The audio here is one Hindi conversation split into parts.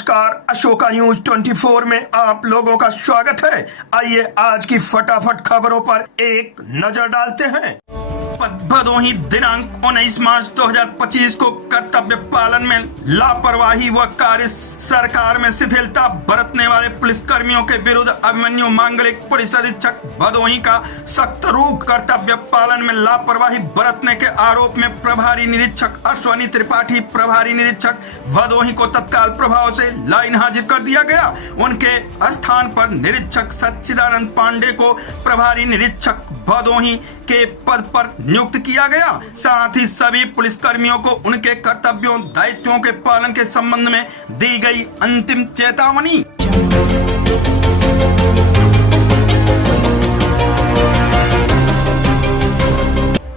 नमस्कार, अशोका न्यूज 24 में आप लोगों का स्वागत है। आइए आज की फटाफट खबरों पर एक नजर डालते हैं। भदोही दिनांक 19 मार्च 2025 को कर्तव्य पालन में लापरवाही व कार्य सरकार में शिथिलता बरतने वाले पुलिस कर्मियों के विरुद्ध अभिमन्यु मांगलिक पुलिस अधीक्षक भदोही का सख्त रूख। कर्तव्य पालन में लापरवाही बरतने के आरोप में प्रभारी निरीक्षक अश्वनी त्रिपाठी प्रभारी निरीक्षक भदोही को तत्काल प्रभाव से लाइन हाजिर कर दिया गया। उनके स्थान पर निरीक्षक सच्चिदानंद पांडे को प्रभारी निरीक्षक भदोही के पद पर नियुक्त किया गया। साथ ही सभी पुलिस कर्मियों को उनके कर्तव्यों दायित्वों के पालन के संबंध में दी गई अंतिम चेतावनी।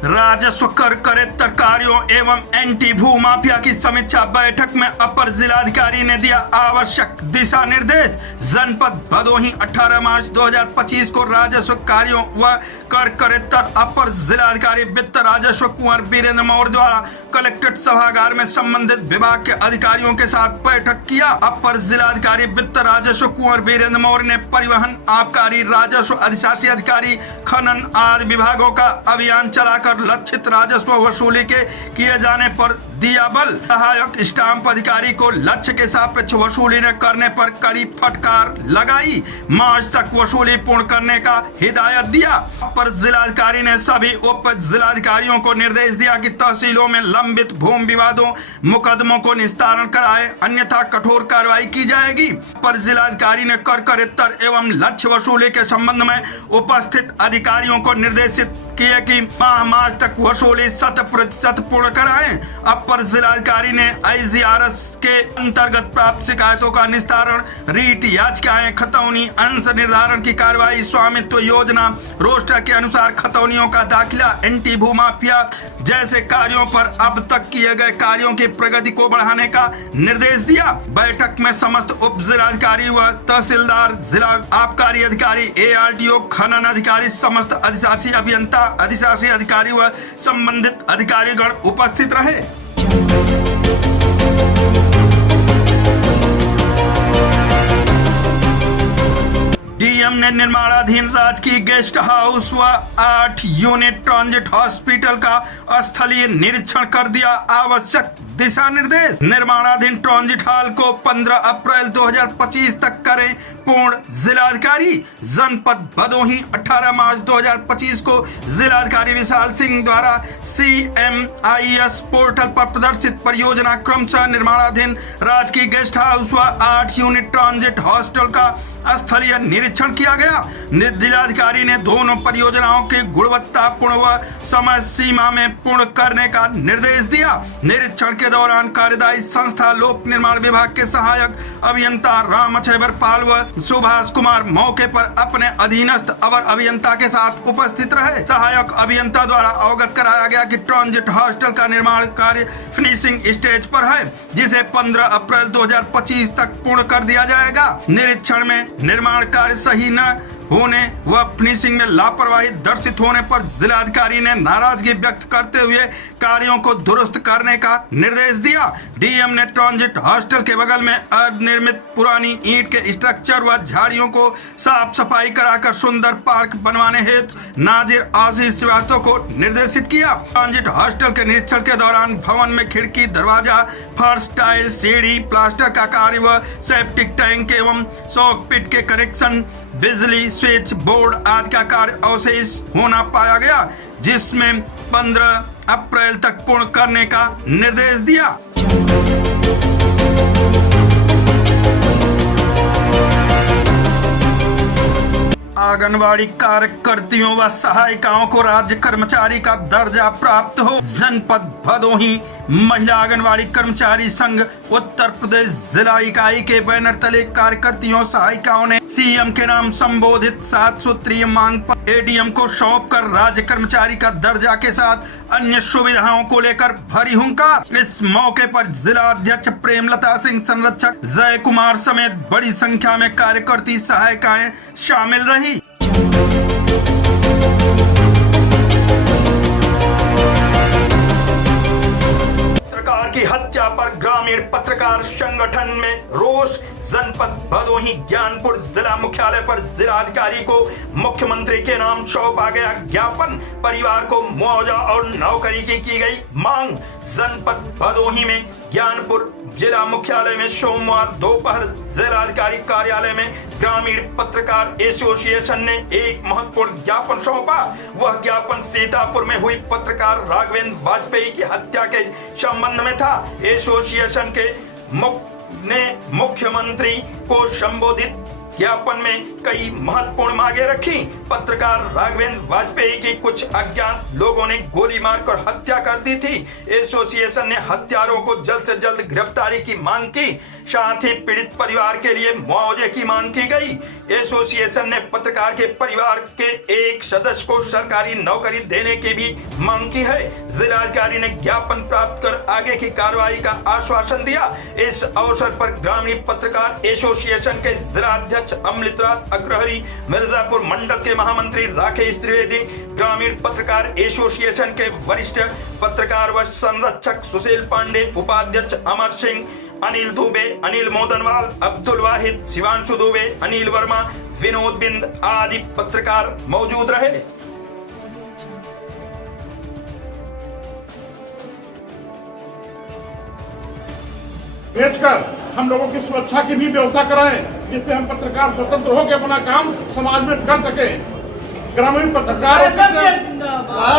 राजस्व कर करेत्तर कार्यों एवं एंटी भू माफिया की समीक्षा बैठक में अपर जिलाधिकारी ने दिया आवश्यक दिशा निर्देश। जनपद भदोही 18 मार्च 2025 को राजस्व कार्यों व कर करेत्तर अपर जिलाधिकारी वित्त राजस्व कुंवर वीरेंद्र मौर्य द्वारा कलेक्ट्रेट सभागार में संबंधित विभाग के अधिकारियों के साथ बैठक किया। अपर जिलाधिकारी वित्त राजस्व कुंवर वीरेंद्र मौर्य ने परिवहन, आबकारी, राजस्व अधिशासी अधिकारी, खनन आदि विभागों का अभियान चलाकर लक्षित राजस्व वसूली के किए जाने पर दिया बल। सहायक स्टाम्प अधिकारी को लक्ष्य के सापेक्ष वसूली न करने पर कड़ी फटकार लगाई। मार्च तक वसूली पूर्ण करने का हिदायत दिया। अपर जिलाधिकारी ने सभी उप जिलाधिकारियों को निर्देश दिया कि तहसीलों में लंबित भूमि विवादों मुकदमों को निस्तारण कराए, अन्यथा कठोर कार्रवाई की जाएगी। अपर जिलाधिकारी ने कर करेत्तर एवं लक्ष्य वसूली के संबंध में उपस्थित अधिकारियों को निर्देशित किया कि मार्च तक वसूली 100% पूर्ण कराएं। अपर जिलाधिकारी ने IGRS के अंतर्गत प्राप्त शिकायतों का निस्तारण, रीट याचिकाएं, खतौनी, अंश निर्धारण की कार्रवाई, स्वामित्व योजना, रोस्टर के अनुसार खतौनियों का दाखिला, एंटी भू माफिया जैसे कार्यों पर अब तक किए गए कार्यों की प्रगति को बढ़ाने का निर्देश दिया। बैठक में समस्त उप जिलाधिकारी व तहसीलदार, जिला आबकारी अधिकारी, ARDO, खनन अधिकारी, समस्त अधिशासी अभियंता, अधिशासी अधिकारी व संबंधित अधिकारीगण उपस्थित रहे। डीएम ने निर्माणाधीन राजकीय गेस्ट हाउस व 8 यूनिट ट्रांजिट हॉस्पिटल का स्थलीय निरीक्षण कर दिया आवश्यक दिशा निर्देश। निर्माणाधीन ट्रांजिट हॉल को 15 अप्रैल 2025 तक करें पूर्ण। जिलाधिकारी जनपद भदोही 18 मार्च 2025 को जिलाधिकारी विशाल सिंह द्वारा CMIS पोर्टल पर प्रदर्शित परियोजना क्रमशः निर्माणाधीन राजकीय गेस्ट हाउस व 8 यूनिट ट्रांजिट हॉस्टल का स्थलीय निरीक्षण किया गया। जिलाधिकारी ने दोनों परियोजनाओं की गुणवत्तापूर्ण व समय सीमा में पूर्ण करने का निर्देश दिया। निरीक्षण के दौरान कार्यदायी संस्था लोक निर्माण विभाग के सहायक अभियंता राम अक्षयवर पाल व सुभाष कुमार मौके पर अपने अधीनस्थ अवर अभियंता के साथ उपस्थित रहे। सहायक अभियंता द्वारा अवगत कराया गया कि ट्रांजिट हॉस्टल का निर्माण कार्य फिनिशिंग स्टेज पर है, जिसे 15 अप्रैल 2025 तक पूर्ण कर दिया जाएगा। निरीक्षण में निर्माण कार्य सही न होने व फिनिशिंग में लापरवाही दर्शित होने पर जिलाधिकारी ने नाराजगी व्यक्त करते हुए कार्यों को दुरुस्त करने का निर्देश दिया। डीएम ने ट्रांजिट हॉस्टल के बगल में अनिर्मित पुरानी ईंट के स्ट्रक्चर व झाड़ियों को साफ सफाई कराकर सुंदर पार्क बनवाने हेतु नाजिर आशीष श्रीवास्तव को निर्देशित किया। ट्रांजिट हॉस्टल के निरीक्षण के दौरान भवन में खिड़की, दरवाजा, फर्श, टाइल, सीढ़ी, प्लास्टर का कार्य व सेप्टिक टैंक एवं शॉक पिट के कनेक्शन, बिजली, स्विच बोर्ड आदि का कार्य अवशेष होना पाया गया, जिसमें 15 अप्रैल तक पूर्ण करने का निर्देश दिया। आंगनवाड़ी कार्यकर्तियों व सहायिकाओं को राज्य कर्मचारी का दर्जा प्राप्त हो। जनपद भदोही महिला आंगनवाड़ी कर्मचारी संघ उत्तर प्रदेश जिला इकाई के बैनर तले कार्यकर्तियों सहायिकाओं ने CM के नाम संबोधित 7 सूत्रीय मांग पर ADM को सौंप कर राज्य कर्मचारी का दर्जा के साथ अन्य सुविधाओं को लेकर भरी हुंकार। इस मौके पर जिला अध्यक्ष प्रेमलता सिंह, संरक्षक जय कुमार समेत बड़ी संख्या में कार्यकर्ती सहायिकाएं शामिल रही। पत्रकार की हत्या पर ग्रामीण पत्रकार संगठन में रोष भदोही ज्ञानपुर जिला मुख्यालय पर जिलाधिकारी को मुख्यमंत्री के नाम सौंपा गया ज्ञापन। परिवार को मुआवजा और नौकरी की गई मांग। जनपद भदोही में ज्ञानपुर जिला मुख्यालय में सोमवार दोपहर जिलाधिकारी कार्यालय में ग्रामीण पत्रकार एसोसिएशन ने एक महत्वपूर्ण ज्ञापन सौंपा। वह ज्ञापन सीतापुर में हुई पत्रकार राघवेंद्र वाजपेयी की हत्या के संबंध में था। एसोसिएशन के ने मुख्यमंत्री को संबोधित ज्ञापन में कई महत्वपूर्ण मांगे रखी। पत्रकार राघवेंद्र वाजपेयी की कुछ अज्ञात लोगों ने गोली मारकर हत्या कर दी थी। एसोसिएशन ने हत्यारों को जल्द से जल्द गिरफ्तारी की मांग की। साथ ही पीड़ित परिवार के लिए मुआवजे की मांग की गई। एसोसिएशन ने पत्रकार के परिवार के एक सदस्य को सरकारी नौकरी देने की भी मांग की है। जिलाधिकारी ने ज्ञापन प्राप्त कर आगे की कार्रवाई का आश्वासन दिया। इस अवसर पर ग्रामीण पत्रकार एसोसिएशन के जिलाध्यक्ष अमृतराज अग्रहरी, मिर्जापुर मंडल के महामंत्री राकेश त्रिवेदी, ग्रामीण पत्रकार एसोसिएशन के वरिष्ठ पत्रकार व संरक्षक सुशील पांडे, उपाध्यक्ष अमर सिंह, अनिल दुबे, अनिल मोदनवाल, अब्दुल वाहिद, शिवांशु दुबे, अनिल वर्मा, विनोद बिंद आदि पत्रकार मौजूद रहे। भेजकर हम लोगों की सुरक्षा की भी व्यवस्था कराएं, जिससे हम पत्रकार स्वतंत्र होकर अपना काम समाज में कर सके। ग्रामीण पत्रकार जिंदाबाद,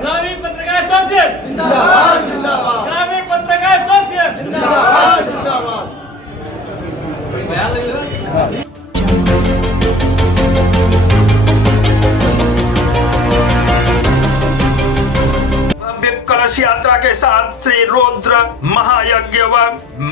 ग्रामीण पत्रकार एसोसिएशन जिंदाबाद, जिंदाबाद, ग्रामीण पत्रकार एसोसिएशन जिंदाबाद, जिंदाबाद। कलश यात्रा के साथ श्री रुद्र महायज्ञ व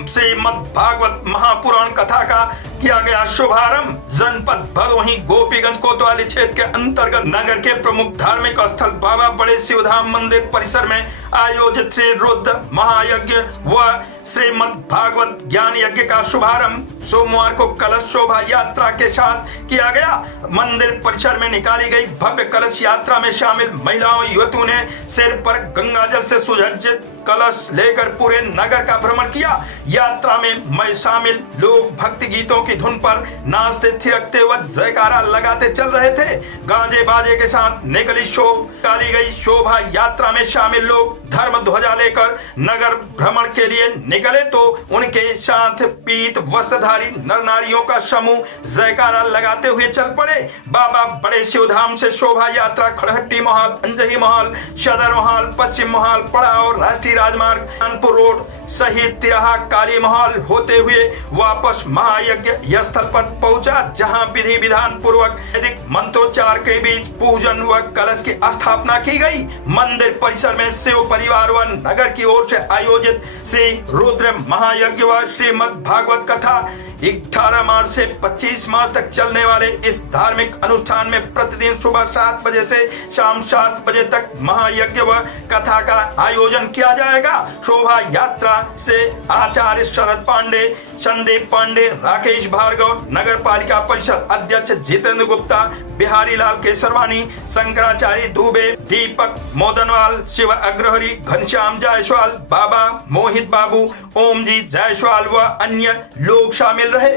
श्रीमद् भागवत महापुराण कथा का किया गया शुभारंभ। जनपद भदोही गोपीगंज कोतवाली क्षेत्र के अंतर्गत नगर के प्रमुख धार्मिक स्थल बाबा बड़े शिवधाम मंदिर परिसर में आयोजित श्री रुद्र महायज्ञ व श्रीमद् भागवत ज्ञान यज्ञ का शुभारंभ सोमवार को कलश शोभा यात्रा के साथ किया गया। मंदिर परिसर में निकाली गई भव्य कलश यात्रा में शामिल महिलाओं युवतियों ने सिर पर गंगा जल से सुसज्जित कलश लेकर पूरे नगर का भ्रमण किया। यात्रा में शामिल लोग भक्ति गीतों की धुन पर नाचते थिरकते व जयकारा लगाते चल रहे थे। गांजे बाजे के साथ निकली निकाली गई शोभा यात्रा में शामिल लोग धर्म ध्वजा लेकर नगर भ्रमण के लिए निकले तो उनके साथ पीत वस्त्रधारी नर नारियों का समूह जयकारा लगाते हुए चल पड़े। बाबा बड़े शिवधाम से शोभा यात्रा खड़हट्टी महल, अंजही महल, सदर महल, पश्चिम महल, पड़ाव, राष्ट्रीय राजमार्ग, कानपुर रोड, शहीद तिराहा, काली महल होते हुए वापस महायज्ञ स्थल पर पहुंचा, जहां विधि विधान पूर्वक वैदिक मंत्रोच्चार के बीच पूजन व कलश की स्थापना की गई। मंदिर परिसर में शिव परिवार व नगर की ओर से आयोजित श्री रुद्र महायज्ञ व श्रीमद् भागवत कथा 18 मार्च से 25 मार्च तक चलने वाले इस धार्मिक अनुष्ठान में प्रतिदिन सुबह 7 बजे से शाम 7 बजे तक महायज्ञ व कथा का आयोजन किया जाएगा। शोभा यात्रा से आचार्य शरद पांडे, संदीप पांडे, राकेश भार्गव, नगर पालिका परिषद अध्यक्ष जितेंद्र गुप्ता, बिहारी लाल केसरवानी, शंकराचार्य दुबे, दीपक मोदनवाल, शिव अग्रहरी, घनश्याम जायसवाल, बाबा मोहित बाबू, ओम जी जायसवाल व अन्य लोग शामिल रहे।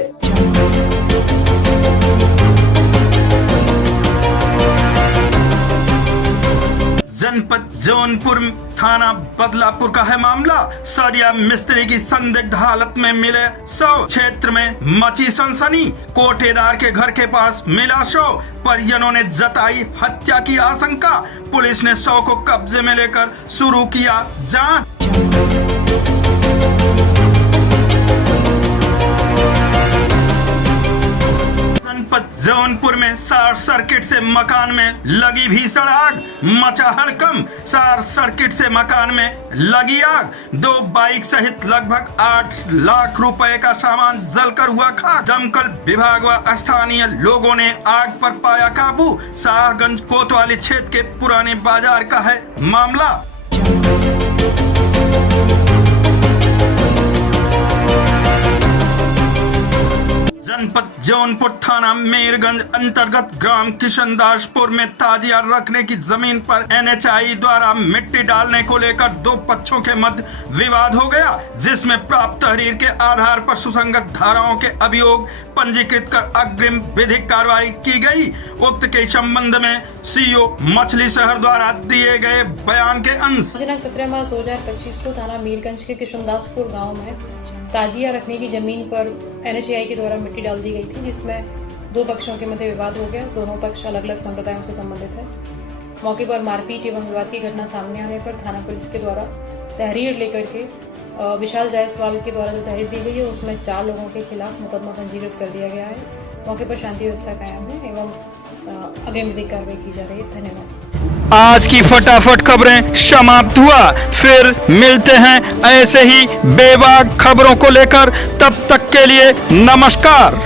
जनपद जौनपुर थाना बदलापुर का है मामला। सरिया मिस्त्री की संदिग्ध हालत में मिले शव, क्षेत्र में मची सनसनी। कोटेदार के घर के पास मिला शव, परिजनों ने जताई हत्या की आशंका। पुलिस ने शव को कब्जे में लेकर शुरू किया जांच। जौनपुर में शॉर्ट सर्किट से मकान में लगी भीषण आग, मचा हड़कंप। शॉर्ट सर्किट से मकान में लगी आग, 2 बाइक सहित लगभग 8 लाख रुपए का सामान जलकर हुआ खाक। दमकल विभाग व स्थानीय लोगों ने आग पर पाया काबू। शाहगंज कोतवाली क्षेत्र के पुराने बाजार का है मामला। जनपद जौनपुर थाना मेरगंज अंतर्गत ग्राम किशनदासपुर में ताजिया रखने की जमीन पर NHI द्वारा मिट्टी डालने को लेकर दो पक्षों के मध्य विवाद हो गया, जिसमें प्राप्त तहरीर के आधार पर सुसंगत धाराओं के अभियोग पंजीकृत कर अग्रिम विधिक कार्रवाई की गई। उक्त के संबंध में CO मछली शहर द्वारा दिए गए बयान के अंश। दिनांक 17 मार्च 2025 को थाना मीरगंज के किशनदासपुर गांव में ताजिया रखने की जमीन पर NHI के द्वारा मिट्टी डाल दी गई थी, जिसमें दो पक्षों के मध्य विवाद हो गया। दोनों पक्ष अलग अलग संप्रदायों से संबंधित है। मौके पर मारपीट एवं विवाद की घटना सामने आने पर थाना पुलिस के द्वारा तहरीर लेकर के विशाल जायसवाल के द्वारा जो तहरीर दी गई है उसमें 4 लोगों के खिलाफ मुकदमा पंजीकृत कर दिया गया है। मौके पर शांति व्यवस्था कायम है एवं अग्रिम विधिक कार्रवाई की जा रही है। धन्यवाद। आज की फटाफट खबरें समाप्त हुआ, फिर मिलते हैं ऐसे ही बेबाक खबरों को लेकर। तब तक के लिए नमस्कार।